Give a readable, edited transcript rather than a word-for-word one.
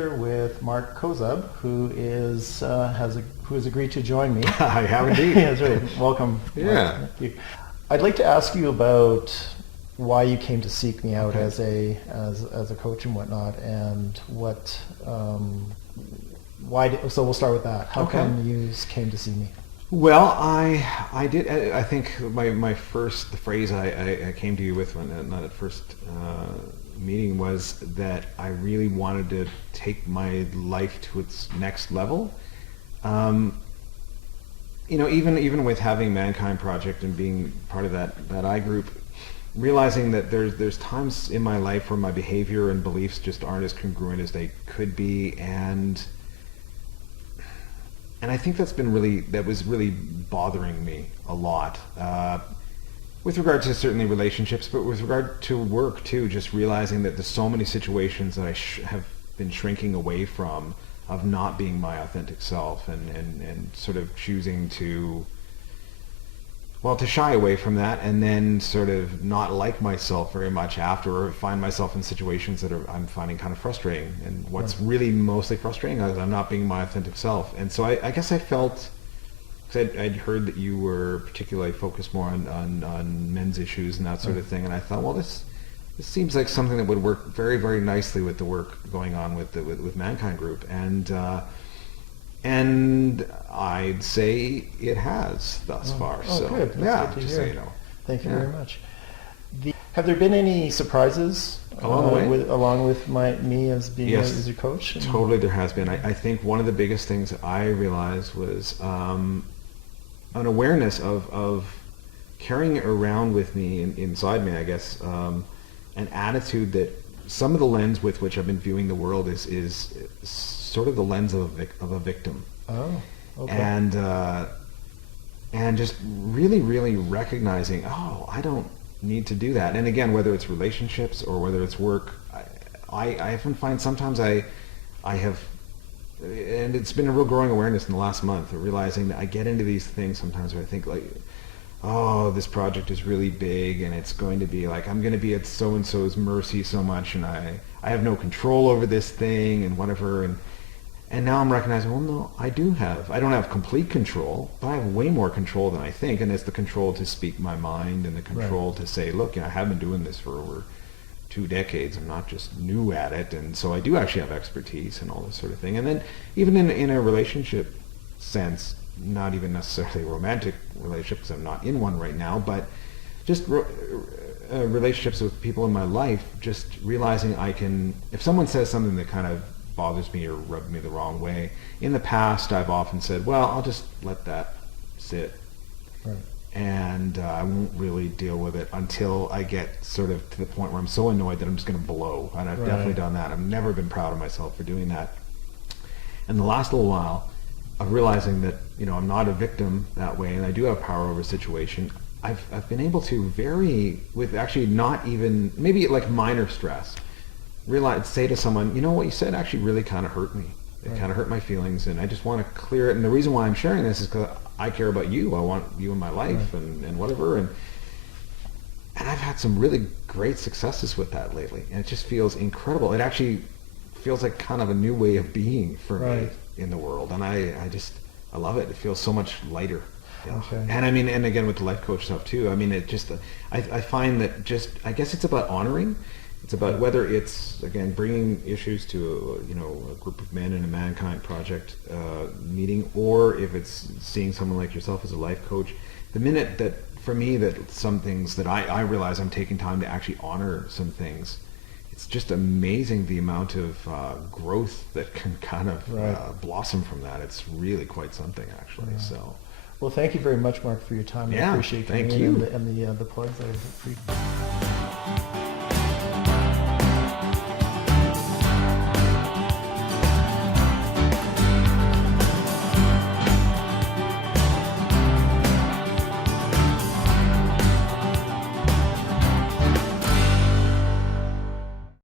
here with Mark Kozub, who has agreed to join me. I have indeed. Yeah, that's right. Welcome. Yeah. Mark. Thank you. I'd like to ask you about why you came to seek me out as a coach and whatnot, and what so we'll start with that. How come you came to see me? Well, I did. I think the phrase I came to you with when that first meeting was that I really wanted to take my life to its next level. Even with having Mankind Project and being part of that I group, realizing that there's times in my life where my behavior and beliefs just aren't as congruent as they could be, and I think that was really bothering me a lot, with regard to certainly relationships, but with regard to work too, just realizing that there's so many situations that I have been shrinking away from, of not being my authentic self, and sort of choosing to shy away from that, and then sort of not like myself very much after, or find myself in situations that I'm finding kind of frustrating. And what's really mostly frustrating is I'm not being my authentic self. And so I guess I felt, because I'd heard that you were particularly focused more on men's issues and that sort of thing, and I thought, well, this seems like something that would work very, very nicely with the work going on with Mankind Group, and I'd say it has thus far. So good. That's good to just hear. so you know. Thank you very much. Have there been any surprises along the way, along with me as being as your coach? Totally, there has been. I think one of the biggest things I realized was an awareness of carrying around with me inside me, I guess, an attitude that some of the lens with which I've been viewing the world is sort of the lens of a victim. Oh, okay. And just really, really recognizing, I don't need to do that. And again, whether it's relationships or whether it's work, I often find sometimes I have, and it's been a real growing awareness in the last month, of realizing that I get into these things sometimes where I think like, this project is really big, and it's going to be like, I'm going to be at so-and-so's mercy so much, and I have no control over this thing and whatever. And now I'm recognizing, well, no, I don't have complete control, but I have way more control than I think. And it's the control to speak my mind, and the control to say, look, I have been doing this for over 2 decades. I'm not just new at it. And so I do actually have expertise and all this sort of thing. And then even in a relationship sense, not even necessarily a romantic relationship, because I'm not in one right now, but just relationships with people in my life, just realizing if someone says something that kind of bothers me or rubs me the wrong way, in the past I've often said, well, I'll just let that sit. Right. And I won't really deal with it until I get sort of to the point where I'm so annoyed that I'm just going to blow. And I've definitely done that. I've never been proud of myself for doing that. And the last little while of realizing that, I'm not a victim that way, and I do have power over a situation, I've been able to with actually not even, maybe like minor stress, say to someone, what you said actually really kind of hurt me. It kind of hurt my feelings, and I just want to clear it. And the reason why I'm sharing this is because I care about you. I want you in my life, and whatever. And I've had some really great successes with that lately, and it just feels incredible. It actually feels like kind of a new way of being for me in the world, and I love it. It feels so much lighter. Yeah. Okay. And I mean, and again with the life coach stuff too. I mean, I find that I guess it's about honoring. It's about whether it's, again, bringing issues to a group of men in a Mankind Project meeting, or if it's seeing someone like yourself as a life coach. The minute that, for me, that some things that I realize I'm taking time to actually honor some things, it's just amazing the amount of growth that can kind of blossom from that. It's really quite something, actually. Yeah. So. Well, thank you very much, Mark, for your time. I appreciate thank you. And the plugs. I appreciate.